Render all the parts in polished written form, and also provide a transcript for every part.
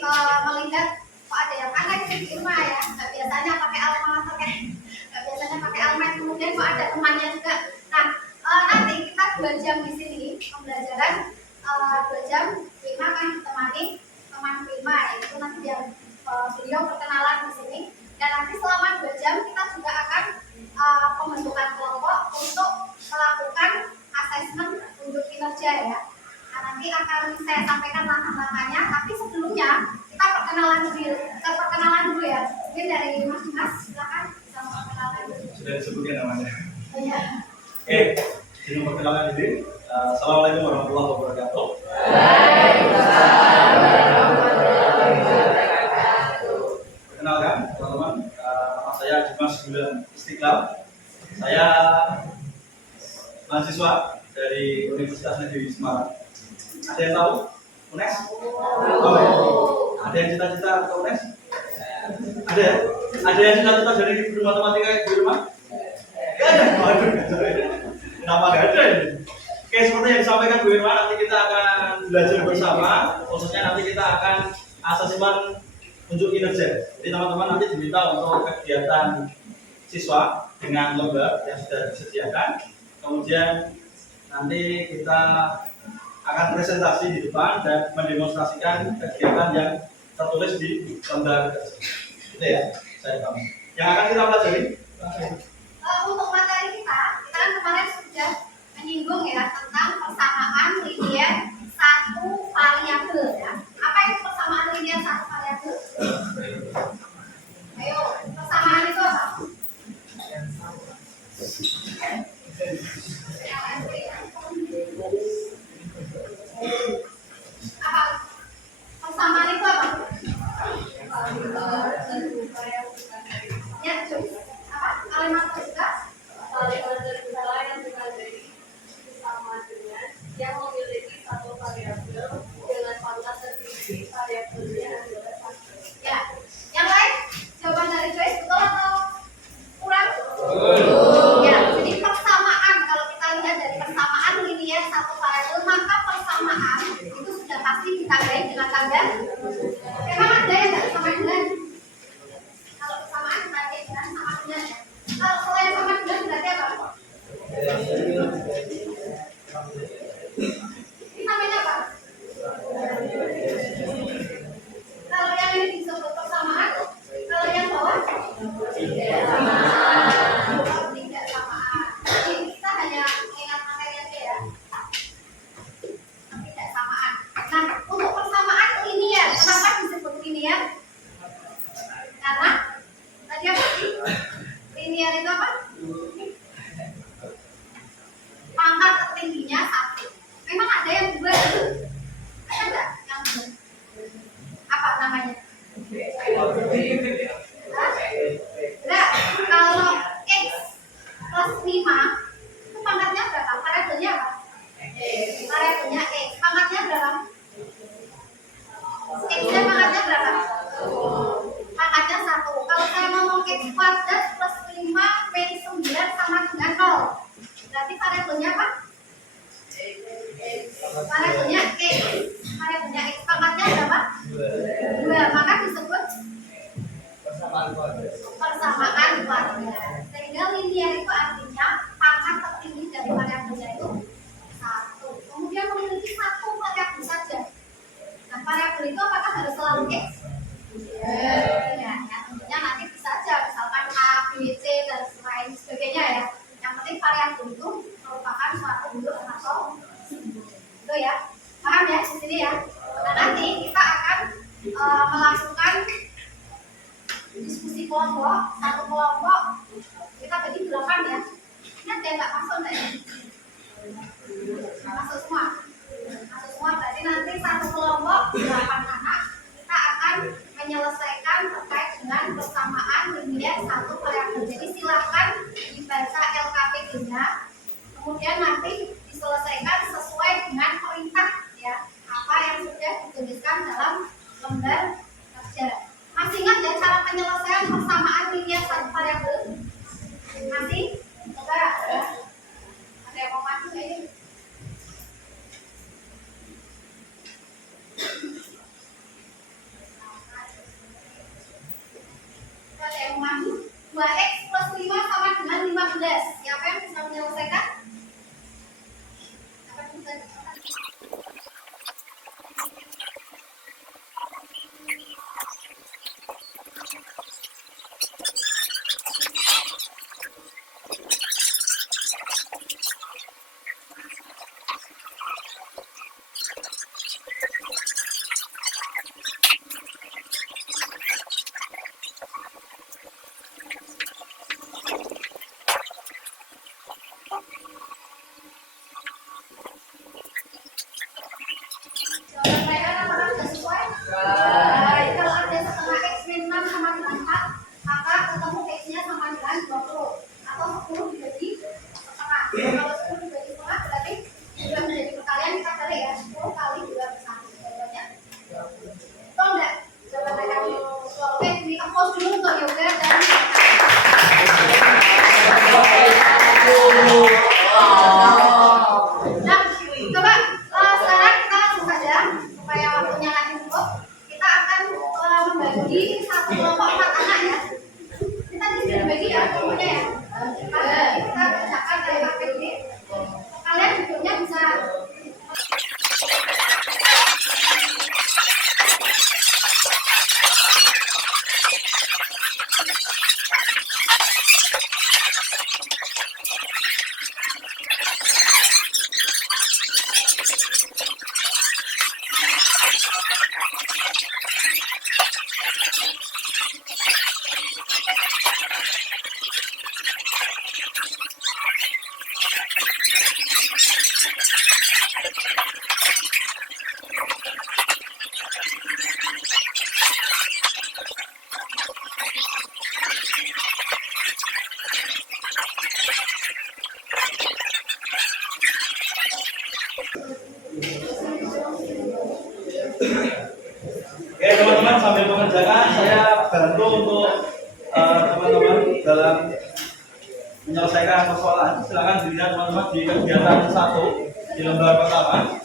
melihat kok ada yang aneh di rumah ya, nggak biasanya pakai almet, kemudian kok ada temannya juga. Nah, nanti kita 2 jam di sini pembelajaran, 2 jam Prima akan ditemani teman Prima, itu nanti yang beliau perkenalan di sini. Dan nanti selama 2 jam kita juga akan pembentukan kelompok untuk melakukan asesmen untuk kinerja ya. Nah, nanti akan saya sampaikan langkah-langkahnya, tapi sebelumnya kita perkenalan dulu ya. Mungkin dari Mas, silakan bisa memperkenalkan dulu. Sudah disebutkan namanya. Iya. Oke, ini perkenalan diri. Assalamualaikum warahmatullahi wabarakatuh. Perkenalkan teman-teman, nama saya Dimas Gulan Istiqlal. Saya mahasiswa dari Universitas Negeri Semarang. Ada yang tahu UNES? Ada yang cita-cita ke UNES? Ada ya? Ada yang cita-cita dari guru matematika di rumah? Gak ada? Waduh, kenapa gak ada ini? Oke, seperti yang disampaikan Bu Irma, nanti kita akan belajar bersama. Khususnya nanti kita akan asesmen untuk kinerja. Jadi teman-teman nanti diminta untuk kegiatan siswa dengan lomba yang sudah disediakan. Kemudian nanti kita akan presentasi di depan dan mendemonstrasikan kegiatan yang tertulis di lembar kerja. Itu ya, saya paham. Yang akan kita pelajari untuk materi kita kan kemarin sudah menyinggung ya tentang persamaan linear satu variabel ya. Apa itu persamaan linear satu variabel? Ayo, persamaan itu apa? Apa? Persamaan itu apa? Ya, apa? Kalimat terbuka? Kalimat terbuka yang dikandai sama dengan yang memiliki satu variabel dengan pangkat tertinggi variabelnya adalah satu. Ya, yang lain? Jawaban dari Joyce betul atau kurang? Ya, jadi persamaan, kalau kita lihat dari persamaan linear satu variabel, maka persamaan itu sudah pasti ditandai dengan tanda. Memang ada yang nggak sama dengan? Kalau persamaan ditandai dengan sama dengan ya. Kalau selain sama dengan berarti apa? Ini namanya apa? Kalau yang ini disebut persamaan, kalau yang bawah tidak samaan. Jadi kita hanya ingat materi aja ya. Tidak samaan. Nah, untuk persamaan linear, kenapa disebut linear? Karena tadi apa sih? Linear itu apa? Pangkat tertingginya 1. Memang ada yang 2 itu? Ada nggak yang 2? Apa namanya? Enggak, kalau X plus 5 itu pangkatnya berapa? Variabelnya apa? Variabelnya X. Pangkatnya berapa? X-nya pangkatnya berapa? Pangkatnya 1. Kalau saya ngomong X kuadrat plus 5 min 9 sama dengan 0. Berarti variabelnya apa? Variabelnya X. Variabelnya X. Pangkatnya berapa? 2. Maka disebut persamaan kuadrat. Sehingga linear itu artinya pangkat tertinggi dari variabelnya itu 1. Kemudian memiliki 1 variabel saja. Nah, variabel itu apakah harus selalu X? Ya, tentunya nanti bisa aja misalkan A, B, C dan lain sebagainya ya. Yang penting variabel itu merupakan suatu bentuk atau itu ya. Paham ya di sini ya. Nah, nanti kita akan melakukan diskusi kelompok, satu kelompok kita bagi 8 ya. Ini ada yang nggak masuk nggak ya? Masuk semua. Masuk semua berarti nanti satu kelompok 8 anak kita akan menyelesaikan terkait dengan persamaan linear satu variabel. Jadi silahkan dibaca LKPD-nya, kemudian nanti diselesaikan sesuai dengan perintah ya, apa yang sudah dituliskan dalam lembar kerja. Masih ingat ya cara penyelesaian persamaan linear satu variabel? Masih? Coba ya. Ada yang mau maju ini? 2x plus 5 sama dengan 15. Siapa yang bisa menyelesaikan? Siapa yang bisa menyelesaikan? Jawaban mereka apakah sudah sesuai? Baik. Kalau ada setengah x min 6 sama dengan 4, maka ketemu x-nya sama dengan 20 atau 10 dibagi setengah. Kalau 10 dibagi setengah berarti sudah menjadi perkalian, kita balik ya, 10 kali 2 per 1. Jawabannya? Betul enggak? Jawaban mereka ini. Oke, ini applause dulu untuk Yoga dan nah, coba sekarang kita langsung saja supaya waktunya nanti cukup. Kita akan membagi satu kelompok 4 anak ya. Kita di sini bagi ya kelompoknya ya. Kita kerjakan dari paket ini. Kalian duduknya bisa. Oke teman-teman, sambil mengerjakan saya bantu untuk teman-teman dalam menyelesaikan persoalan. Silakan dilihat teman-teman di kegiatan 1 di lembar pertama.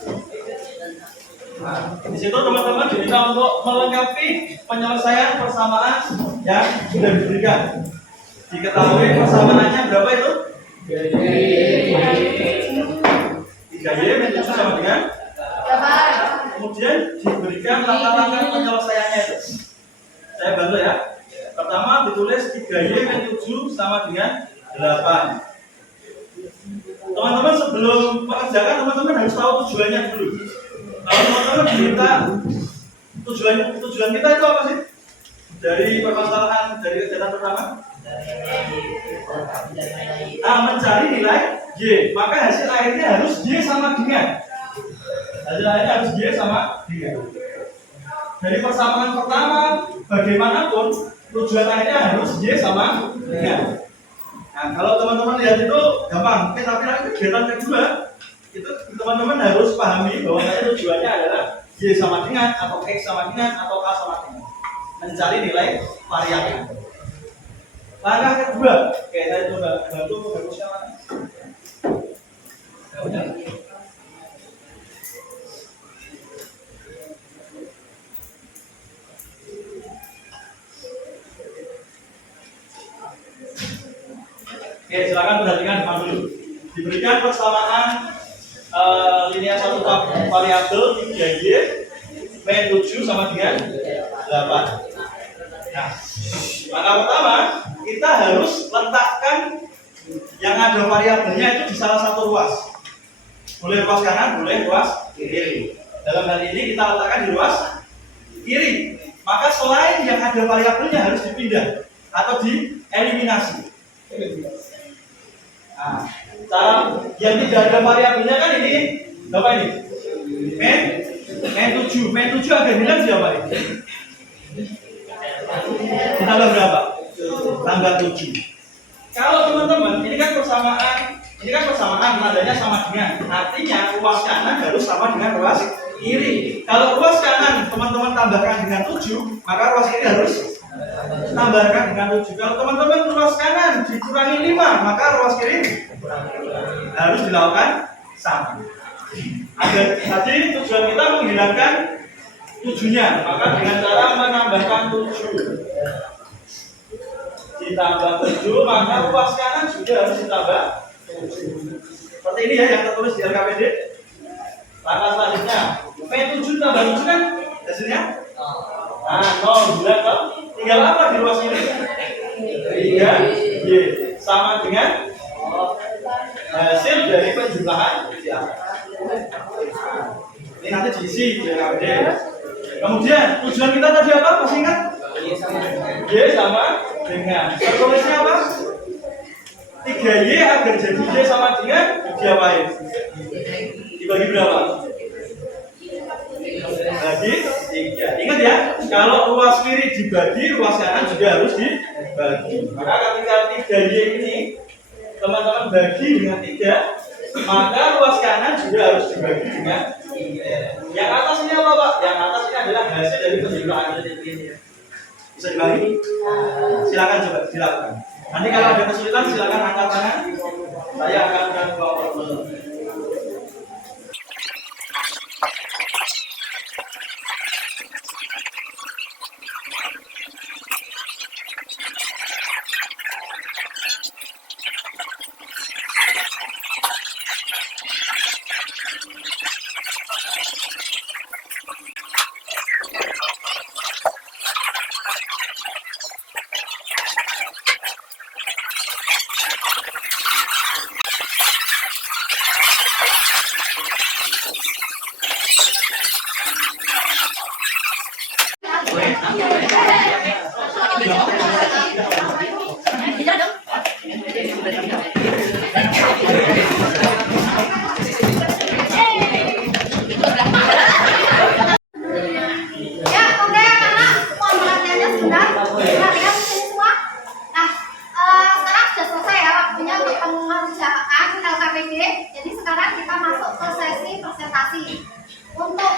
Nah, di situ teman-teman diminta untuk melengkapi penyelesaian persamaan yang sudah diberikan. Diketahui persamaannya berapa itu? 3y min 7 sama dengan kemudian diberikan langkah-langkah penyelesaiannya itu. Saya bantu ya. Pertama ditulis 3y min 7 sama dengan 8. Teman-teman sebelum mengerjakan teman-teman harus tahu tujuannya dulu. Kalau teman-teman diminta tujuan kita itu apa sih? Dari permasalahan dari kegiatan pertama? Mencari nilai y. Maka hasil akhirnya harus y sama dengan. Hasil akhirnya harus y sama dengan. Dari persamaan pertama, bagaimanapun tujuan akhirnya harus y sama dengan. Nah, kalau teman-teman lihat itu gampang. Tapi nanti kegiatan kedua itu teman-teman harus pahami bahwa tujuannya adalah y sama dengan atau x sama dengan atau k sama dengan. Mencari nilai variabel. Langkah kedua, oke saya coba bantu bagusnya mana? Oke, silakan perhatikan depan dulu. Diberikan persamaan linear satu variabel 3y min 7 sama dengan 8. Nah, langkah pertama kita harus letakkan yang ada variabelnya itu di salah satu ruas. Boleh ruas kanan, boleh ruas kiri. Dalam hal ini kita letakkan di ruas kiri. Maka selain yang ada variabelnya harus dipindah atau dieliminasi. Nah, cara yang tidak ada variabelnya kan ini berapa ini? Min 7. Min 7 agak hilang siapa ini? Tambah berapa? Tambah 7. Kalau teman-teman, ini kan persamaan nadanya sama dengan. Artinya ruas kanan harus sama dengan ruas kiri. Kalau ruas kanan teman-teman tambahkan dengan 7, maka ruas kiri harus tambahkan dengan 7. Kalau teman-teman ruas kanan dikurangi 5, maka ruas kiri harus dilakukan sama. Tadi tujuan kita menghilangkan 7-nya, maka dengan cara menambahkan 7 di ditambah 7, maka luas kanan juga harus ditambah 7. Seperti ini ya yang tertulis di LKPD. Langkah selanjutnya, P7 tambah 7 kan hasilnya? Nah, 0 bulan toh. Tinggal apa di ruas ini? 3Y sama dengan hasil dari penjumlahan di atas. Ini nanti diisi di LKPD. Kemudian tujuan kita tadi apa? Masih ingat? Y sama dengan. Tertulisnya apa? 3Y agar jadi Y sama dengan diapain? Dibagi berapa? Bagi 3. Ingat ya, kalau ruas kiri dibagi, ruas kanan juga harus dibagi. Maka ketika 3Y ini teman-teman bagi dengan 3, maka ruas kanan juga harus dibagi dengan 3. Yang atas ini apa Pak? Yang atas ini adalah hasil dari penjumlahan. Bisa dibagi? Silakan coba dilakukan. Nanti kalau ada kesulitan silakan angkat tangan. Saya akan kelompok. Ya, oke anak-anak, mohon perhatiannya sebentar. Perhatikan di sini semua. Nah, sekarang sudah selesai ya waktunya untuk pengerjaan LKPD. Jadi sekarang kita masuk ke sesi presentasi. Untuk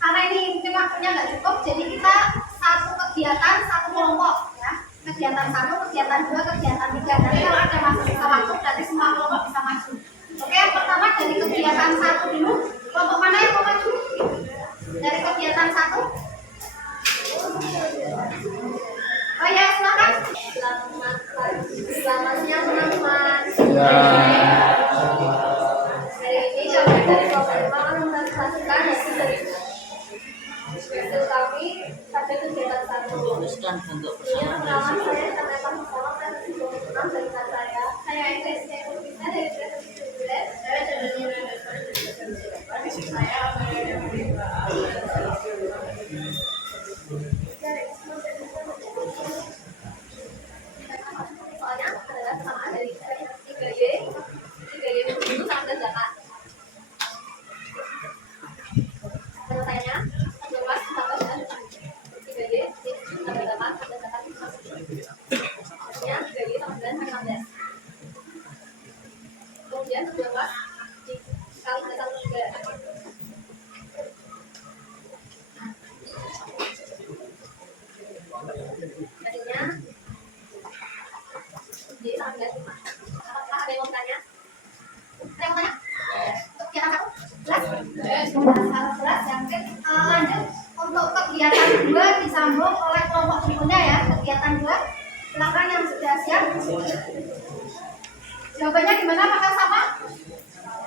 karena ini mungkin waktunya nggak cukup, jadi kita satu kegiatan satu kelompok ya. Kegiatan 1, kegiatan 2, kegiatan 3. Nanti kalau ada masa sisa waktu, berarti semua kelompok bisa maju. Oke, yang pertama dari kegiatan 1 dulu. Kelompok mana yang mau maju? Dari kegiatan 1. Oh ya, silakan. Selamat siang teman-teman. Hari ini kami dari kelompok 5 mempresentasikan hasil dari hasil kami pada kegiatan 1. Ini pengalaman saya karena kami bersama presentasi kelompok 6 dari saya. Saya Inggris, saya berpisah dari presentasi 17. Saya jadinya dari presentasi 17. Saya soalnya adalah kesamaan dari 3Y itu sama dengan zakat. Selesainya 12 tambah dengan 3Y tambah zakat ada zakat itu sama. Artinya 3Y sama dengan 16. Kemudian 12 dikali dengan 3. Jadinya Y sama dengan 5. Apakah ada yang mau bertanya? Ada yang mau tanya? Untuk kegiatan 1, 11 yang lanjut untuk kegiatan 2 disambung oleh kelompok berikutnya ya. Kegiatan 2, silakan yang sudah siap. Jawabannya gimana? Apakah sama?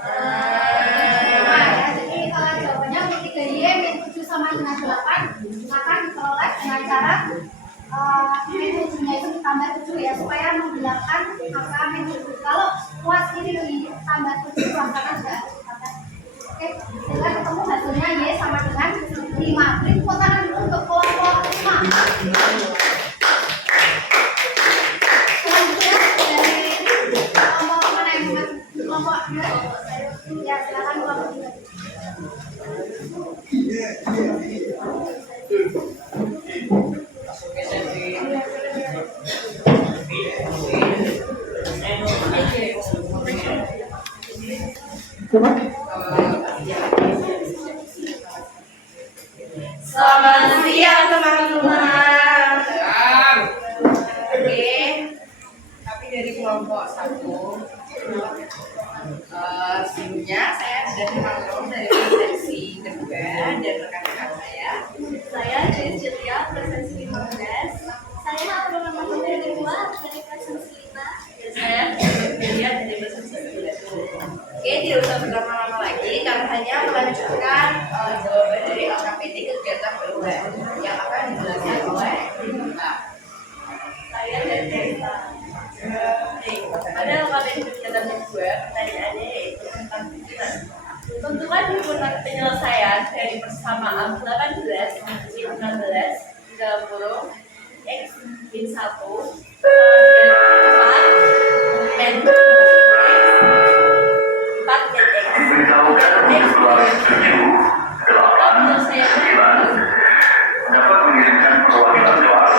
Nah, ya, jadi jawabannya untuk 3Y min 7 sama dengan 8 maka diperoleh dengan cara min 7-nya itu ditambah 7 ya, supaya menghilangkan angka min 7. Kalau luas ini ditambah 7 ruangkan juga. Oke, sehingga ketemu hasilnya Y sama dengan 5. Beri tepuk tangan dulu untuk kelompok 5. Selanjutnya dari kelompok mana yang bukan kelompok 2? Ya, silakan kelompok 3. Selamat siang teman-teman. Oke, tapi dari kelompok 1 sebelumnya saya sudah dirangkum dari presensi kedua dan rekan-rekan saya. Saya Jessica, presensi 15. Saya akan mengamalkan dari kedua dan hanya melanjutkan jawaban dari LKPD kegiatan PUBG yang akan dijelaskan oleh Mbak. Saya dan Desa. Pada LKPD kegiatan kedua, pertanyaannya yaitu tentang bikinan. Tentukan himpunan penyelesaian dari persamaan 18 min 16 dalam kurung X min 1 sama dengan 4 min X 4 min X. X penyelesaian dapat mengirimkan perwakilan soal.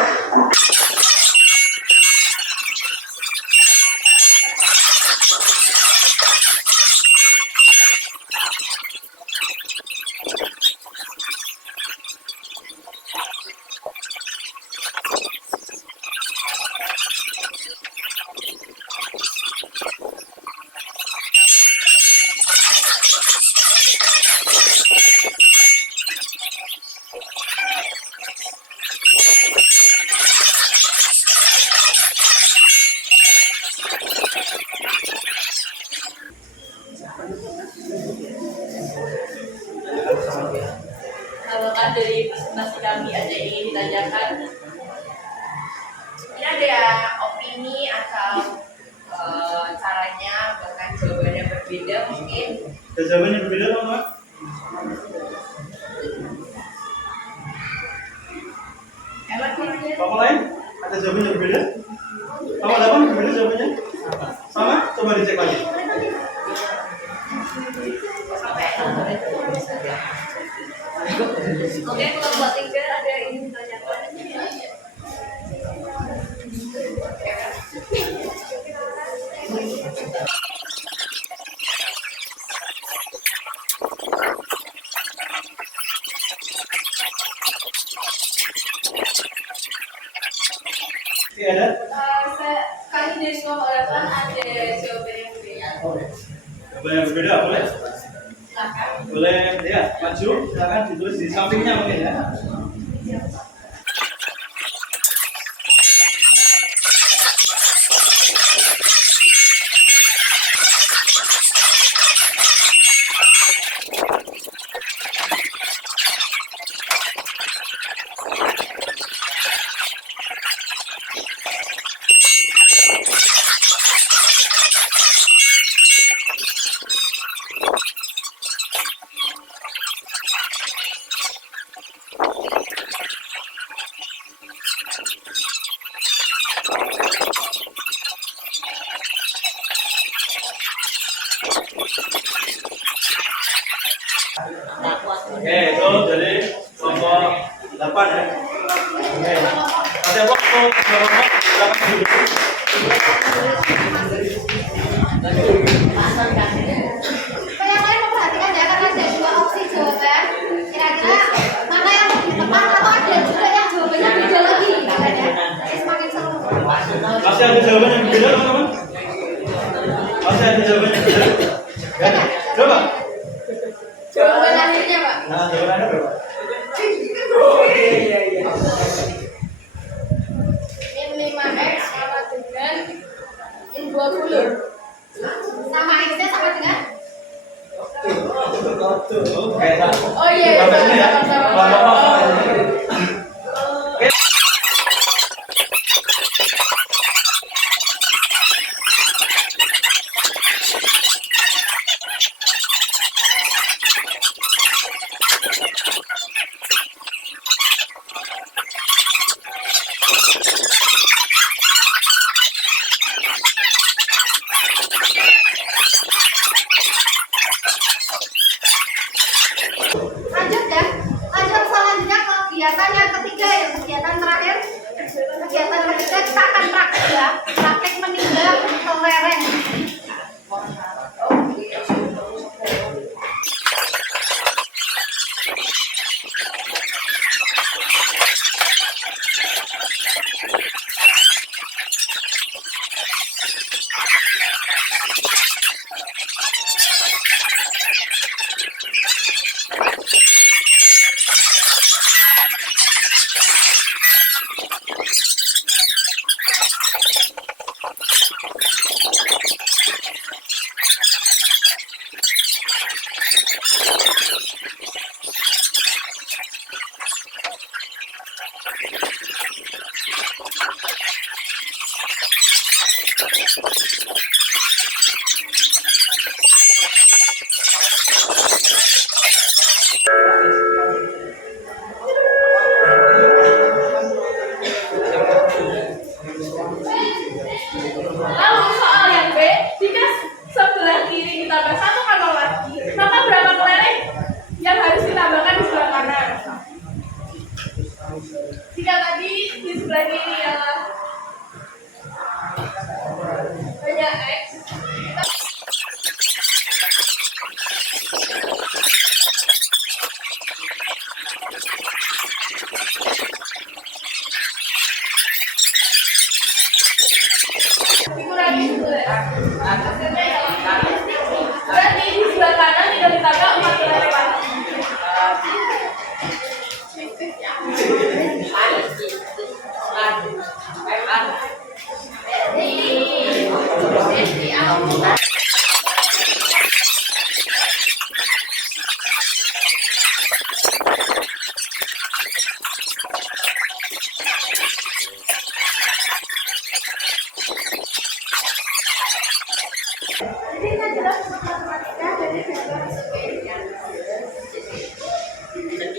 Apakah dari presentasi kami ada yang ingin ditanyakan? Ini ada yang opini atau caranya bahkan jawabannya berbeda mungkin. Ada jawaban yang berbeda apa Pak? Apa lain? Ada jawaban yang berbeda? Apa ada yang berbeda jawabannya? Sama? Coba dicek lagi. Sampai Oke, kelompok 3 ada yang ingin ditanyakan? Oke, ada? Kali dari kelompok 8 ada jawaban yang berbeda. Jawaban yang berbeda boleh? Silakan. Boleh ya, maju. Silakan ditulis di sampingnya mungkin ya. Oke, itu jadi kelompok 8 ya. Oke. Ada waktu kelompok silakan duduk. Yang lain memperhatikan ya, karena ada dua opsi jawaban. Kira-kira mana yang lebih tepat atau ada juga yang jawabannya beda lagi, gitu kan ya? Jadi semakin seru. Masih ada jawaban yang berbeda teman-teman? Masih ada jawaban yang berbeda? Ya, coba. Jawaban akhirnya, Pak. Nah, jawabannya berapa? Min 5x sama dengan min 20. Sama X-nya sama dengan Oke, nah. Oh iya, Sampai sini ya. sama-sama. Oke. lanjut ya. Lanjut selanjutnya kegiatan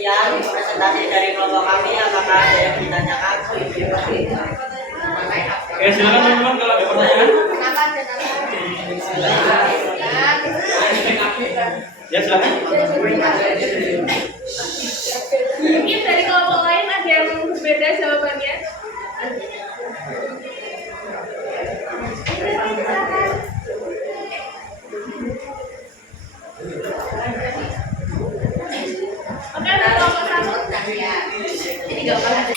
Sekian presentasi dari kelompok kami. Apakah ada yang ditanyakan? Oke, silakan teman-teman kalau ada pertanyaan. Ya, silakan. Mungkin dari kelompok lain ada yang berbeda jawabannya. Oke, dari kelompok satu. Ini gambar ada.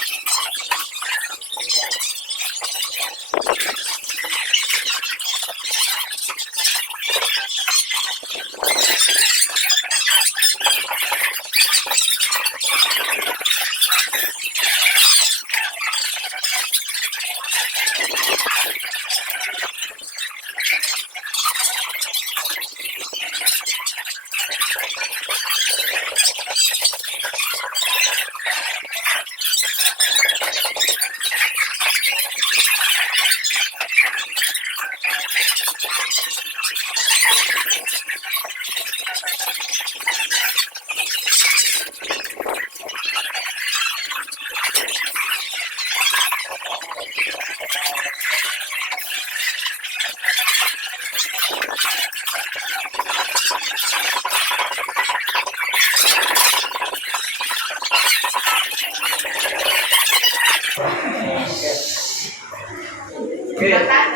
Oke,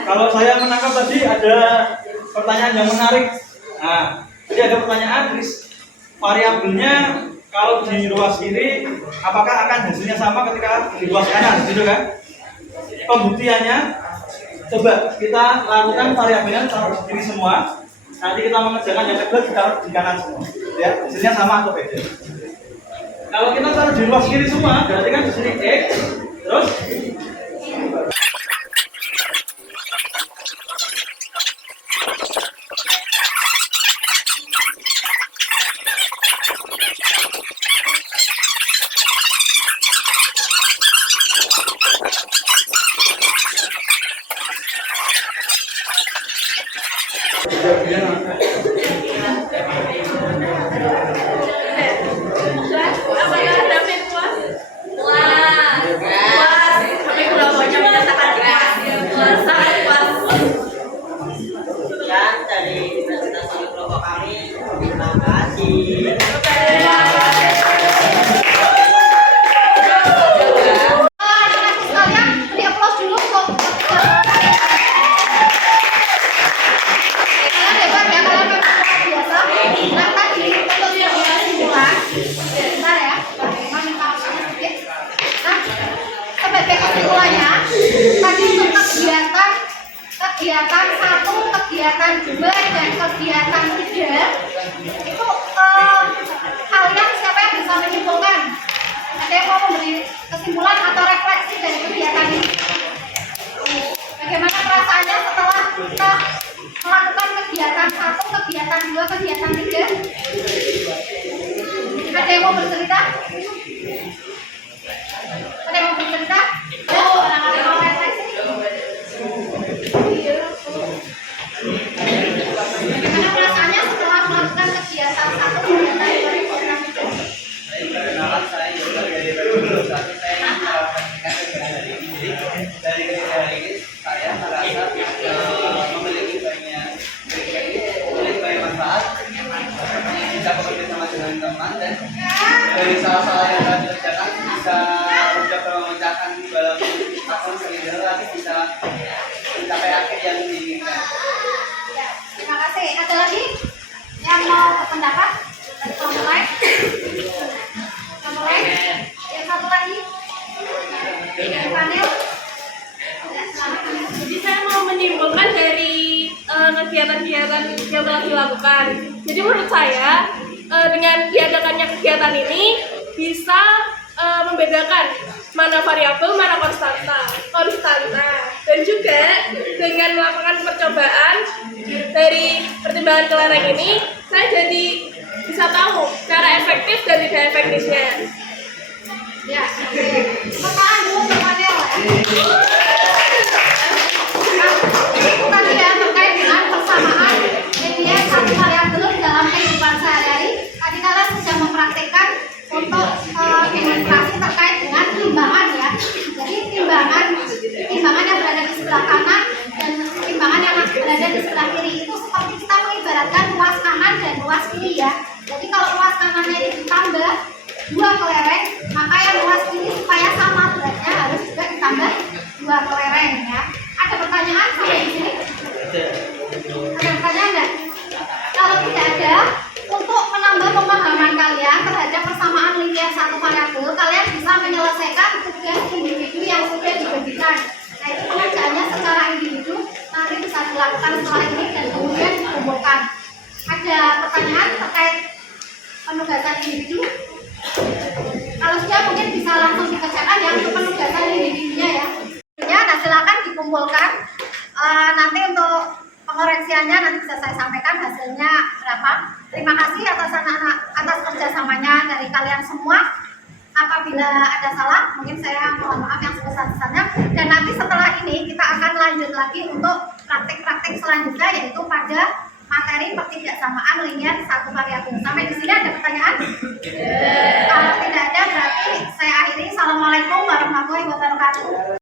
kalau saya menangkap tadi ada pertanyaan yang menarik. Nah, jadi ada pertanyaan, variabelnya kalau di ruas kiri, apakah akan hasilnya sama ketika di ruas kanan, gitu kan? Pembuktiannya, coba kita lakukan variabelnya taruh di kiri semua. Nanti kita mengerjakan yang kedua ditaruh di kanan semua. Ya, hasilnya sama atau beda? Kalau kita taruh di ruas kiri semua, berarti kan di sini X, terus Apakah David puas? Puas. Sampai berapanya menyatakan puas? Puas, sangat puas. Sekian dari presentasi kelompok kami. Terima kasih. Adik-adik sekalian, di applause dulu kok. Kalian hebat ya, kalian memang luar biasa. Nah, tadi untuk yang kesimpulan, sebentar ya, bagaimana minta waktunya sedikit. Nah, sebagai kesimpulannya, tadi untuk kegiatan 1, kegiatan 2, dan kegiatan 3 itu kalian siapa yang bisa menyimpulkan? Ada yang mau memberi kesimpulan atau refleksi dari kegiatan ini? Bagaimana perasaannya setelah kita melakukan kegiatan 1, kegiatan 2, kegiatan 3? Ada yang mau bercerita? Ada yang mau bercerita? Oh, ada yang mau refleksi? Bagaimana perasaannya setelah melakukan kegiatan 1, kegiatan 2, kegiatan 3? Perkenalan, saya juga dari PPB 1. Saya ingin menyampaikan kegiatan hari ini. Dari kegiatan hari ini saya merasa memiliki banyak manfaat, bisa bekerja sama dengan teman, dan dari salah-salah yang telah dikerjakan bisa memecahkan dalam akun sendiri, tapi bisa mencapai akhir yang diinginkan. Ya, terima kasih. Ada lagi yang mau berpendapat? Yang lain? Yang lain? Yang satu lagi? Dari panel? Ya, silakan. Jadi saya mau menyimpulkan dari kegiatan-kegiatan yang telah dilakukan. Jadi menurut saya dengan diadakannya kegiatan ini bisa membedakan mana variabel, mana konstanta, dan juga dengan melakukan percobaan dari pertimbangan kelereng ini, saya jadi bisa tahu cara efektif dan tidak efektifnya. Ya, oke. Pertanyaan dulu ke panel ya. Nah, itu tadi ya terkait dengan persamaan media satu variabel dalam kehidupan sehari-hari. Tadi kalian sudah mempraktikkan untuk ruas kiri ya. Jadi kalau ruas kanannya ini ditambah 2 kelereng, maka yang ruas kiri supaya sama beratnya harus juga ditambah 2 kelereng ya. Ada pertanyaan sampai di sini? Ada pertanyaan enggak? Kalau tidak ada, untuk menambah pemahaman kalian terhadap persamaan linear satu variabel, kalian bisa menyelesaikan tugas individu yang sudah dibagikan. Nah, itu pengerjaannya secara individu nanti bisa dilakukan setelah ini dan kemudian dikumpulkan. Ada pertanyaan terkait penugasan individu? Kalau sudah mungkin bisa langsung dikerjakan ya untuk penugasan individunya ya. Nah, silakan dikumpulkan. Nanti untuk pengoreksiannya nanti bisa saya sampaikan hasilnya berapa. Terima kasih atas kerjasamanya dari kalian semua. Apabila ada salah, mungkin saya mohon maaf yang sebesar-besarnya. Dan nanti setelah ini kita akan lanjut lagi untuk praktik-praktik selanjutnya, yaitu pada materi pertidaksamaan linear satu variabel. Sampai di sini ada pertanyaan? Kalau tidak ada, berarti saya akhiri. Assalamualaikum warahmatullahi wabarakatuh.